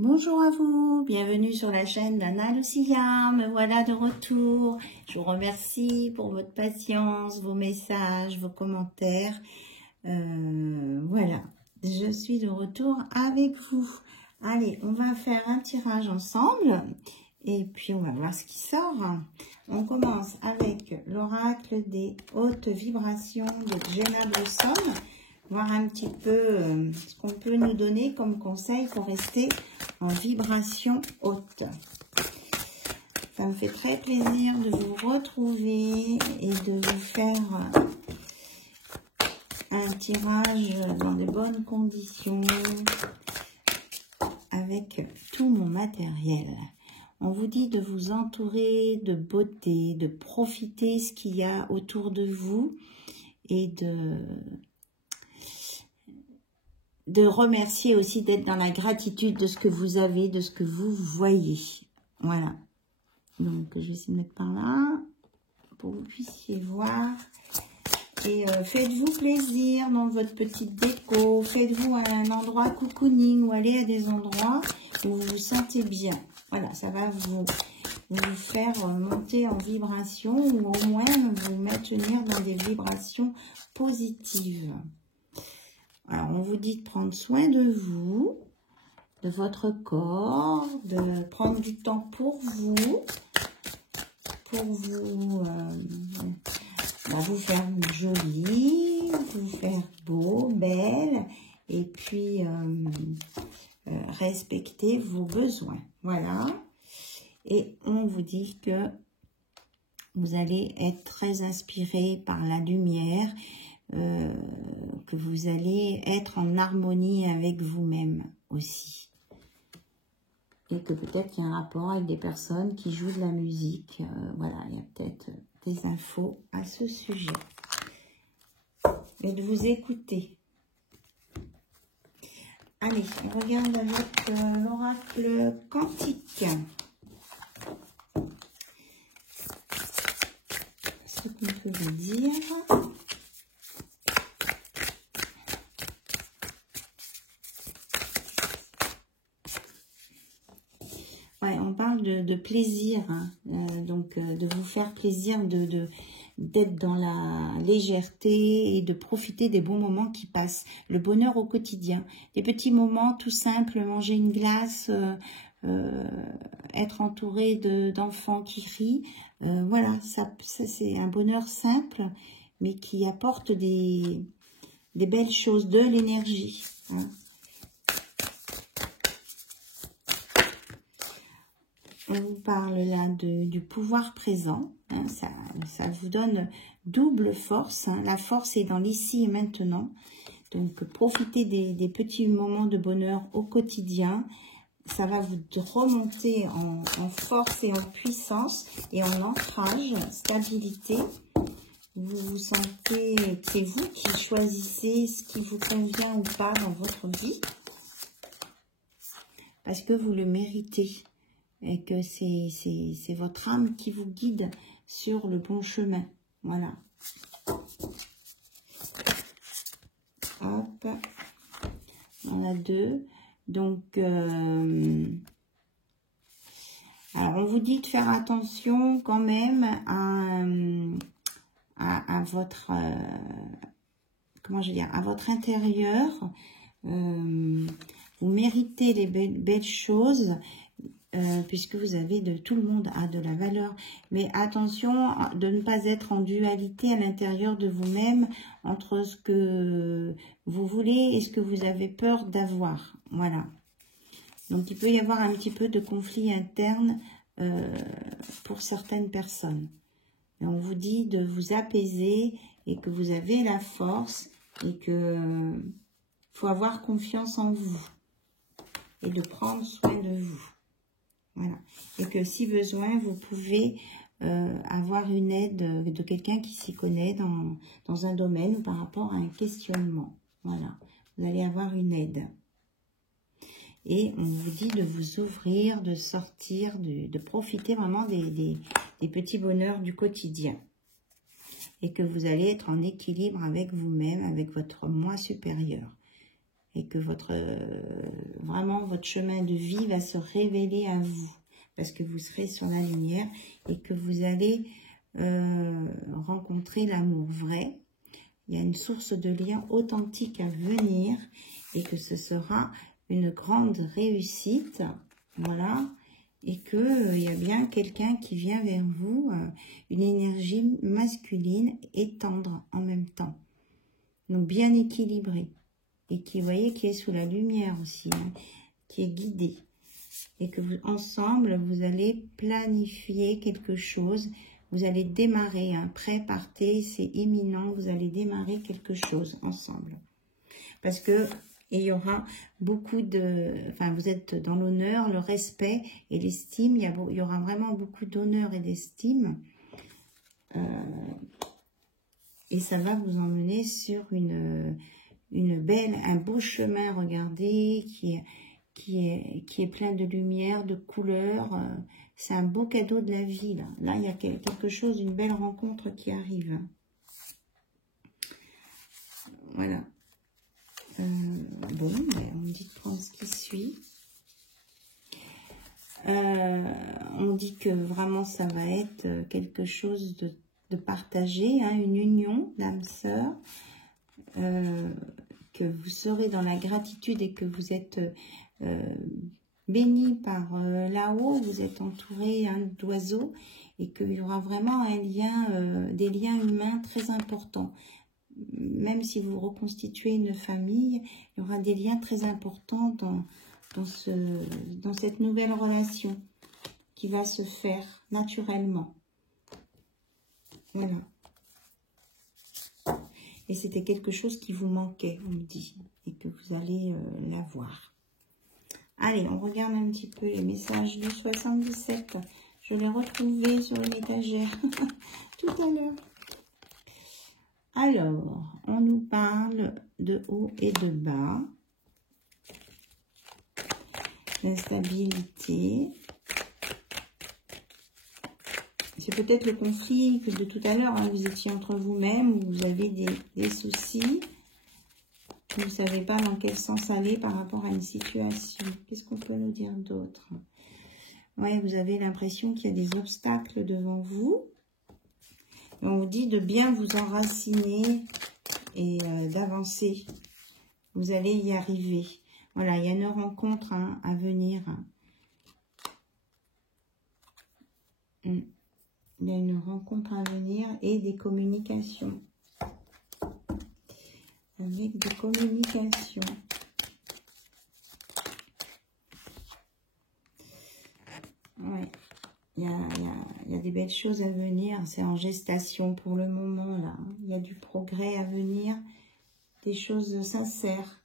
Bonjour à vous, bienvenue sur la chaîne d'Anna Lucia, me voilà de retour. Je vous remercie pour votre patience, vos messages, vos commentaires. Voilà, je suis de retour avec vous. Allez, on va faire un tirage ensemble et puis on va voir ce qui sort. On commence avec l'oracle des hautes vibrations de Jenna Blossom. Voir un petit peu ce qu'on peut nous donner comme conseil pour rester en vibration haute. Ça me fait très plaisir de vous retrouver et de vous faire un tirage dans de bonnes conditions avec tout mon matériel. On vous dit de vous entourer de beauté, de profiter ce qu'il y a autour de vous et de remercier aussi, d'être dans la gratitude de ce que vous avez, de ce que vous voyez. Voilà. Donc, je vais essayer de mettre par là pour que vous puissiez voir. Et faites-vous plaisir dans votre petite déco. Faites-vous un endroit cocooning ou allez à des endroits où vous vous sentez bien. Voilà, ça va vous faire monter en vibration ou au moins vous maintenir dans des vibrations positives. Alors, on vous dit de prendre soin de vous, de votre corps, de prendre du temps pour vous faire jolie, vous faire beau, belle, et puis respecter vos besoins. Voilà. Et on vous dit que vous allez être très inspiré par la lumière, que vous allez être en harmonie avec vous-même aussi. Et que peut-être il y a un rapport avec des personnes qui jouent de la musique. Voilà, il y a peut-être des infos à ce sujet. Et de vous écouter. Allez, on regarde avec l'oracle quantique. Ce qu'on peut vous dire. Ouais, on parle de plaisir, hein, donc de vous faire plaisir, d'être dans la légèreté et de profiter des bons moments qui passent. Le bonheur au quotidien, des petits moments tout simples, manger une glace, être entouré d'enfants qui rient. Voilà, ça c'est un bonheur simple, mais qui apporte des belles choses, de l'énergie. Hein. On vous parle là du pouvoir présent, hein, ça vous donne double force, hein. La force est dans l'ici et maintenant, donc profitez des petits moments de bonheur au quotidien, ça va vous remonter en force et en puissance et en ancrage, stabilité. Vous vous sentez que c'est vous qui choisissez ce qui vous convient ou pas dans votre vie, parce que vous le méritez. Et que c'est votre âme qui vous guide sur le bon chemin. Voilà. Hop. On a deux. Donc, alors on vous dit de faire attention quand même à votre, comment je veux dire, à votre intérieur. Vous méritez les belles choses. Puisque vous avez tout le monde a de la valeur, mais attention de ne pas être en dualité à l'intérieur de vous-même entre ce que vous voulez et ce que vous avez peur d'avoir. Voilà. Donc il peut y avoir un petit peu de conflit interne pour certaines personnes. Et on vous dit de vous apaiser et que vous avez la force et que faut avoir confiance en vous et de prendre soin de vous. Voilà. Et que si besoin, vous pouvez avoir une aide de quelqu'un qui s'y connaît dans un domaine ou par rapport à un questionnement. Voilà. Vous allez avoir une aide. Et on vous dit de vous ouvrir, de sortir, de profiter vraiment des petits bonheurs du quotidien. Et que vous allez être en équilibre avec vous-même, avec votre moi supérieur. et que vraiment votre chemin de vie va se révéler à vous, parce que vous serez sur la lumière et que vous allez rencontrer l'amour vrai. Il y a une source de lien authentique à venir et que ce sera une grande réussite, voilà, et qu'il y a bien quelqu'un qui vient vers vous, une énergie masculine et tendre en même temps, donc bien équilibrée, et qui, vous voyez, qui est sous la lumière aussi, hein, qui est guidée, et que vous, ensemble, vous allez planifier quelque chose, vous allez démarrer, hein, prêt, partez, c'est imminent, vous allez démarrer quelque chose ensemble, parce que et il y aura beaucoup de... Enfin, vous êtes dans l'honneur, le respect et l'estime. Il y aura vraiment beaucoup d'honneur et d'estime. Et ça va vous emmener sur un beau chemin, regardez, qui est plein de lumière, de couleurs. C'est un beau cadeau de la vie, là. Là, il y a quelque chose, une belle rencontre qui arrive. Voilà. Bon, on me dit de prendre ce qui suit. On dit que vraiment ça va être quelque chose de partagé, hein, une union d'âme sœur, que vous serez dans la gratitude et que vous êtes béni par là-haut, vous êtes entouré, hein, d'oiseaux, et qu'il y aura vraiment un lien, des liens humains très importants. Même si vous reconstituez une famille, il y aura des liens très importants dans cette nouvelle relation qui va se faire naturellement. Voilà. Et c'était quelque chose qui vous manquait, on me dit, et que vous allez l'avoir. Allez, on regarde un petit peu les messages du 77. Je l'ai retrouvé sur une étagère tout à l'heure. Alors, on nous parle de haut et de bas, l'instabilité. C'est peut-être le conflit que de tout à l'heure, hein, vous étiez entre vous-même, vous avez des soucis, vous ne savez pas dans quel sens aller par rapport à une situation. Qu'est-ce qu'on peut nous dire d'autre? Ouais, vous avez l'impression qu'il y a des obstacles devant vous. On vous dit de bien vous enraciner et d'avancer. Vous allez y arriver. Voilà, il y a une rencontre, hein, à venir. Il y a une rencontre à venir et des communications. Avec des communications. Ouais. Il y a des belles choses à venir. C'est en gestation pour le moment, là. Il y a du progrès à venir. Des choses sincères.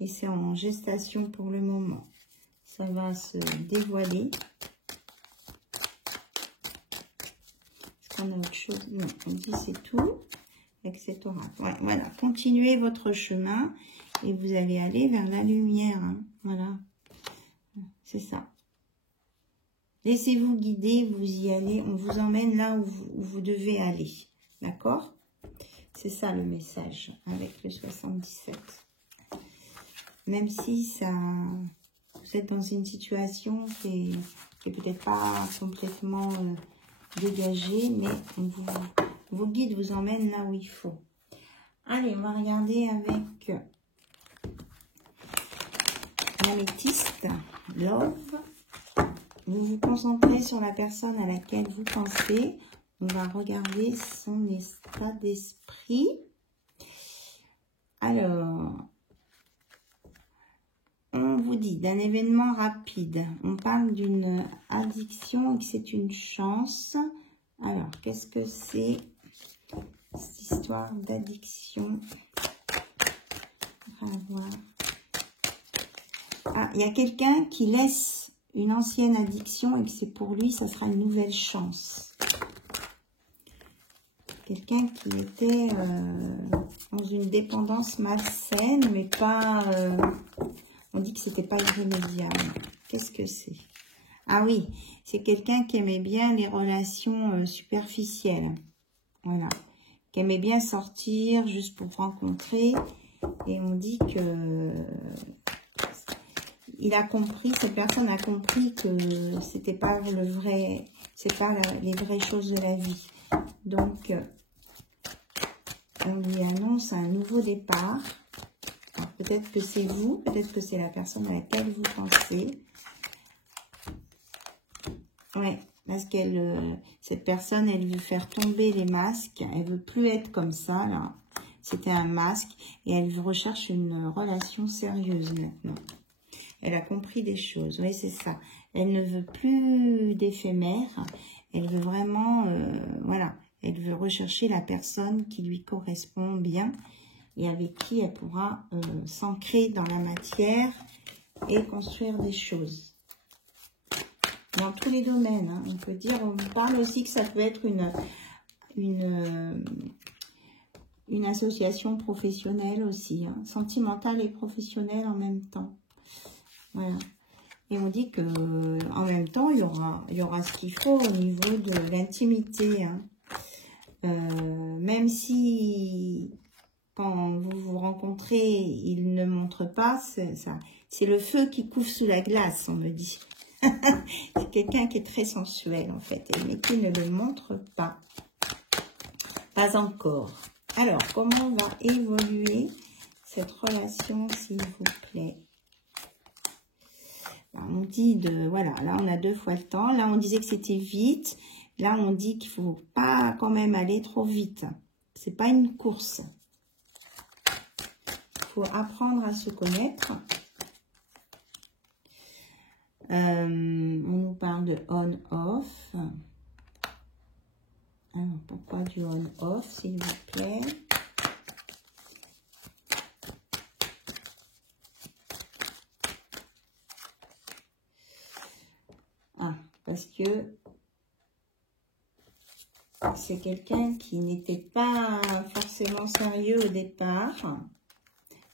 Et c'est en gestation pour le moment. Ça va se dévoiler. Est-ce qu'on a autre chose? Non, on dit c'est tout. Avec cet oracle. Ouais, voilà. Continuez votre chemin. Et vous allez aller vers la lumière. Hein. Voilà. C'est ça. Laissez-vous guider, vous y allez, on vous emmène là où vous devez aller. D'accord? C'est ça le message avec le 77. Même si ça, vous êtes dans une situation qui est peut-être pas complètement dégagée, mais vos guides vous emmènent là où il faut. Allez, on va regarder avec l'améthyste, love. Vous vous concentrez sur la personne à laquelle vous pensez. On va regarder son état d'esprit. Alors, on vous dit d'un événement rapide. On parle d'une addiction et que c'est une chance. Alors, qu'est-ce que c'est cette histoire d'addiction? On va voir. Ah, il y a quelqu'un qui laisse une ancienne addiction et que c'est pour lui, ça sera une nouvelle chance. Quelqu'un qui était dans une dépendance malsaine, mais pas... on dit que c'était pas irrémédiable. Qu'est-ce que c'est? Ah oui, c'est quelqu'un qui aimait bien les relations superficielles. Voilà. Qui aimait bien sortir juste pour rencontrer. Et on dit que il a compris, cette personne a compris que c'était pas le vrai, c'est pas les vraies choses de la vie. Donc, on lui annonce un nouveau départ. Peut-être que c'est vous, peut-être que c'est la personne à laquelle vous pensez. Ouais, parce qu'elle, cette personne, elle veut faire tomber les masques. Elle veut plus être comme ça, là. C'était un masque. Et elle recherche une relation sérieuse maintenant. Elle a compris des choses. Oui, c'est ça. Elle ne veut plus d'éphémère. Elle veut vraiment, voilà. Elle veut rechercher la personne qui lui correspond bien et avec qui elle pourra s'ancrer dans la matière et construire des choses. Dans tous les domaines, hein, on peut dire, on parle aussi que ça peut être une association professionnelle aussi, hein, sentimentale et professionnelle en même temps. Voilà. Et on dit que en même temps, il y aura ce qu'il faut au niveau de l'intimité. Hein. Même si quand vous vous rencontrez, il ne montre pas, c'est le feu qui couvre sous la glace, on me dit. C'est quelqu'un qui est très sensuel en fait, mais qui ne le montre pas. Pas encore. Alors, comment va évoluer cette relation, s'il vous plaît? On dit de, voilà, là on a 2 fois le temps. Là on disait que c'était vite. Là on dit qu'il ne faut pas quand même aller trop vite. C'est pas une course. Il faut apprendre à se connaître. On nous parle de on-off. Alors pourquoi du on-off, s'il vous plaît? Parce que c'est quelqu'un qui n'était pas forcément sérieux au départ.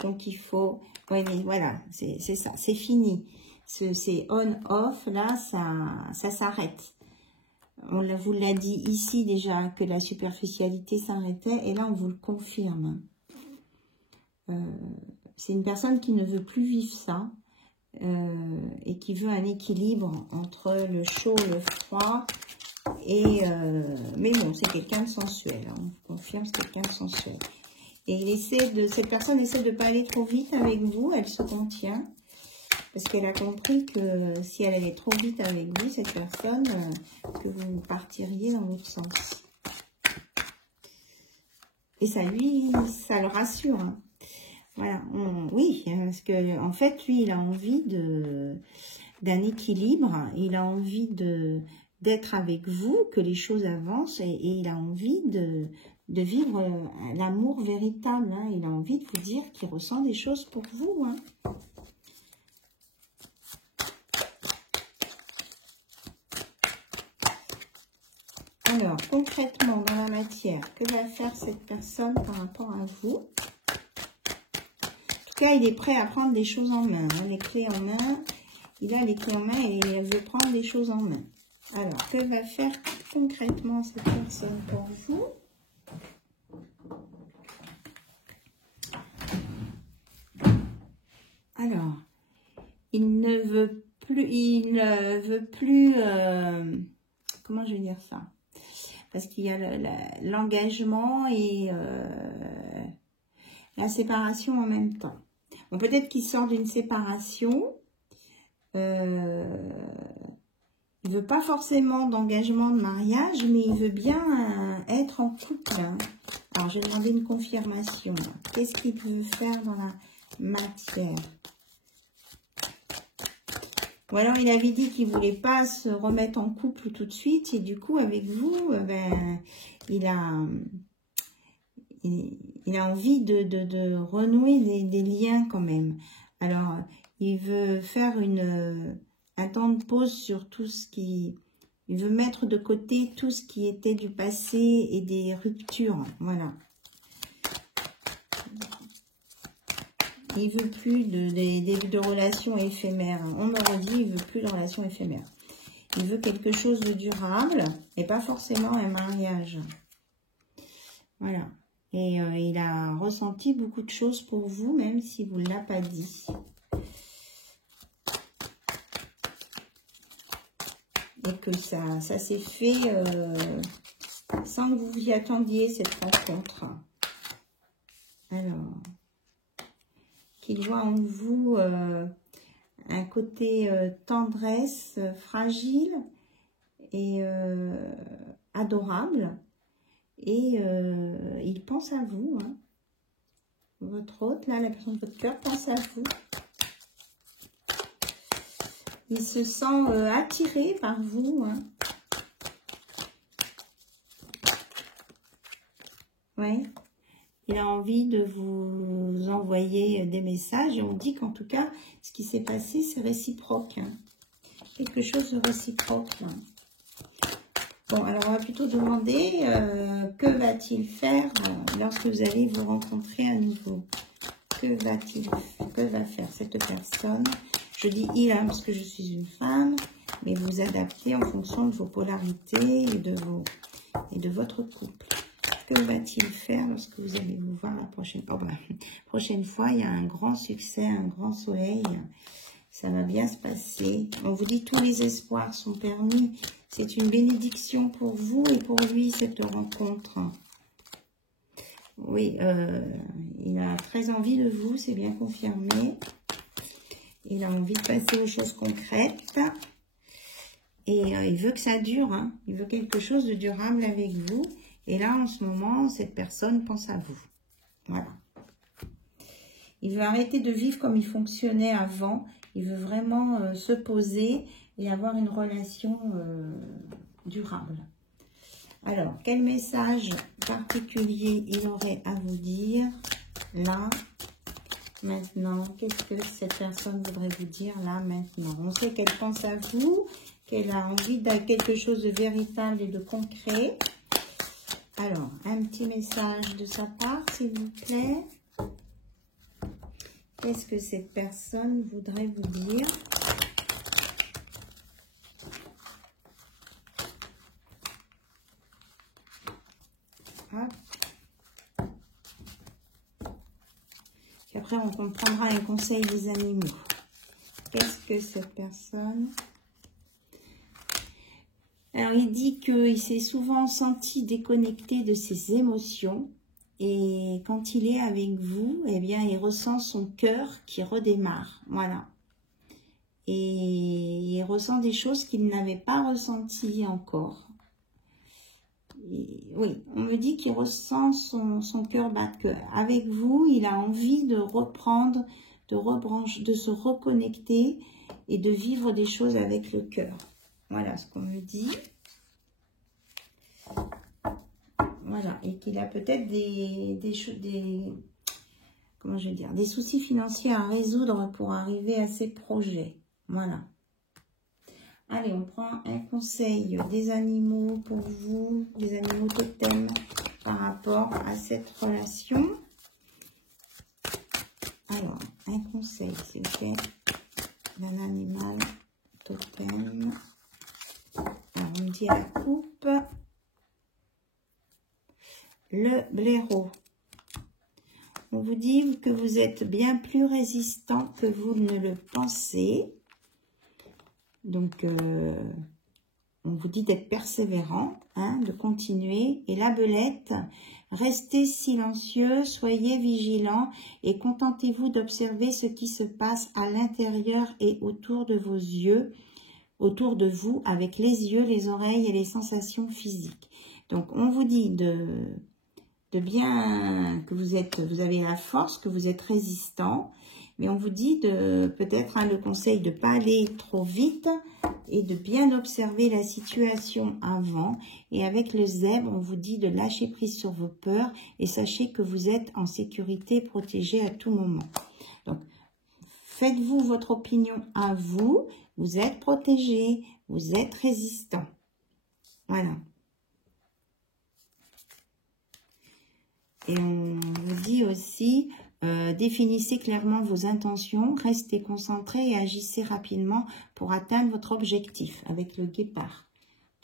Donc, il faut... Oui, mais voilà, c'est ça, c'est fini. C'est on-off, là, ça s'arrête. On vous l'a dit ici déjà que la superficialité s'arrêtait. Et là, on vous le confirme. C'est une personne qui ne veut plus vivre ça. Et qui veut un équilibre entre le chaud, le froid, et mais bon, c'est quelqu'un de sensuel, hein, on confirme, c'est quelqu'un de sensuel. Et cette personne essaie de ne pas aller trop vite avec vous, elle se contient, parce qu'elle a compris que si elle allait trop vite avec vous, cette personne, que vous partiriez dans l'autre sens. Et ça le rassure, hein. Voilà, oui, parce que en fait, lui, il a envie d'un équilibre, il a envie d'être avec vous, que les choses avancent, et il a envie de vivre l'amour véritable. Hein. Il a envie de vous dire qu'il ressent des choses pour vous. Hein. Alors, concrètement, dans la matière, que va faire cette personne par rapport à vous ? En tout cas, il est prêt à prendre des choses en main. Hein, les clés en main, il a les clés en main et il veut prendre des choses en main. Alors, que va faire concrètement cette personne pour vous? Alors, il ne veut plus, comment je vais dire ça? Parce qu'il y a l'engagement et la séparation en même temps. Bon, peut-être qu'il sort d'une séparation. Il ne veut pas forcément d'engagement de mariage, mais il veut bien être en couple. Hein. Alors, je vais demander une confirmation. Qu'est-ce qu'il veut faire dans la matière? Ou alors, il avait dit qu'il ne voulait pas se remettre en couple tout de suite. Et du coup, avec vous, ben, il a envie de renouer des liens quand même. Alors, il veut faire un temps de pause sur tout ce qui... Il veut mettre de côté tout ce qui était du passé et des ruptures. Voilà. Il veut plus de relations éphémères. On m'aurait dit, il veut plus de relations éphémères. Il veut quelque chose de durable et pas forcément un mariage. Voilà. Et il a ressenti beaucoup de choses pour vous, même si vous ne l'a pas dit. Et que ça s'est fait sans que vous vous y attendiez, cette rencontre. Alors, qu'il voit en vous un côté tendresse, fragile et adorable. Et il pense à vous. Hein. Votre hôte, là, la personne de votre cœur, pense à vous. Il se sent attiré par vous. Hein. Ouais. Il a envie de vous envoyer des messages. Et on dit qu'en tout cas, ce qui s'est passé, c'est réciproque. Hein. Quelque chose de réciproque. Hein. Bon, alors on va plutôt demander que va-t-il faire lorsque vous allez vous rencontrer à nouveau. Que va faire cette personne? Je dis il, hein, parce que je suis une femme, mais vous adaptez en fonction de vos polarités et de votre couple. Que va-t-il faire lorsque vous allez vous voir la prochaine fois? Oh, ben, prochaine fois, il y a un grand succès, un grand soleil. Ça va bien se passer. On vous dit tous les espoirs sont permis. C'est une bénédiction pour vous et pour lui, cette rencontre. Oui, il a très envie de vous, c'est bien confirmé. Il a envie de passer aux choses concrètes. Et il veut que ça dure. Hein. Il veut quelque chose de durable avec vous. Et là, en ce moment, cette personne pense à vous. Voilà. Il veut arrêter de vivre comme il fonctionnait avant. Il veut vraiment se poser et avoir une relation durable. Alors, quel message particulier il aurait à vous dire là, maintenant? Qu'est-ce que cette personne voudrait vous dire là, maintenant? On sait qu'elle pense à vous, qu'elle a envie de quelque chose de véritable et de concret. Alors, un petit message de sa part, s'il vous plaît. Qu'est-ce que cette personne voudrait vous dire? Hop. Puis après, on comprendra un conseil des animaux. Qu'est-ce que cette personne... Alors, il dit qu'il s'est souvent senti déconnecté de ses émotions. Et quand il est avec vous, eh bien, il ressent son cœur qui redémarre. Voilà. Et il ressent des choses qu'il n'avait pas ressenties encore. Et, oui, on me dit qu'il ressent son cœur battre. Avec vous, il a envie de reprendre, de se reconnecter et de vivre des choses avec le cœur. Voilà ce qu'on me dit. Voilà, et qu'il a peut-être comment je vais dire, des soucis financiers à résoudre pour arriver à ses projets. Voilà. Allez, on prend un conseil des animaux pour vous, des animaux totems par rapport à cette relation. Alors, un conseil, s'il vous plaît, d'un animal totem. Alors, on me dit à la coupe. Le blaireau. On vous dit que vous êtes bien plus résistant que vous ne le pensez. Donc, on vous dit d'être persévérant, hein, de continuer. Et la belette, restez silencieux, soyez vigilants et contentez-vous d'observer ce qui se passe à l'intérieur et autour de vos yeux, autour de vous, avec les yeux, les oreilles et les sensations physiques. Donc, on vous dit de bien, que vous avez la force, que vous êtes résistant, mais on vous dit de peut-être le conseil de ne pas aller trop vite et de bien observer la situation avant. Et avec le zèbre, on vous dit de lâcher prise sur vos peurs et sachez que vous êtes en sécurité, protégé à tout moment. Donc, faites-vous votre opinion à vous, vous êtes protégé, vous êtes résistant. Voilà. Et on vous dit aussi, définissez clairement vos intentions, restez concentrés et agissez rapidement pour atteindre votre objectif avec le guépard.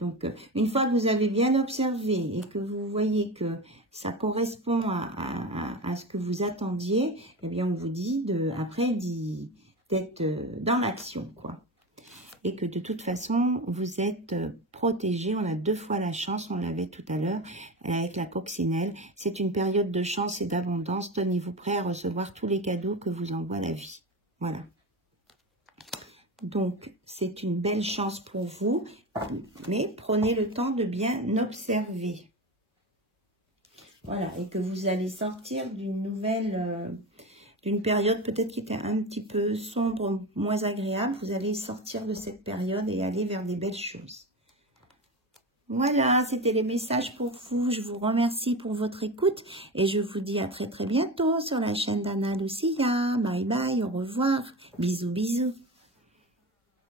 Donc, une fois que vous avez bien observé et que vous voyez que ça correspond à ce que vous attendiez, eh bien, on vous dit après d'être dans l'action, quoi. Et que de toute façon, vous êtes protégé. On a 2 fois la chance, on l'avait tout à l'heure avec la coccinelle. C'est une période de chance et d'abondance. Tenez-vous prêt à recevoir tous les cadeaux que vous envoie la vie. Voilà. Donc, c'est une belle chance pour vous, mais prenez le temps de bien observer. Voilà, et que vous allez sortir d'une nouvelle... d'une période peut-être qui était un petit peu sombre, moins agréable. Vous allez sortir de cette période et aller vers des belles choses. Voilà, c'était les messages pour vous. Je vous remercie pour votre écoute et je vous dis à très bientôt sur la chaîne d'Anna Lucia. Bye bye, au revoir. Bisous, bisous.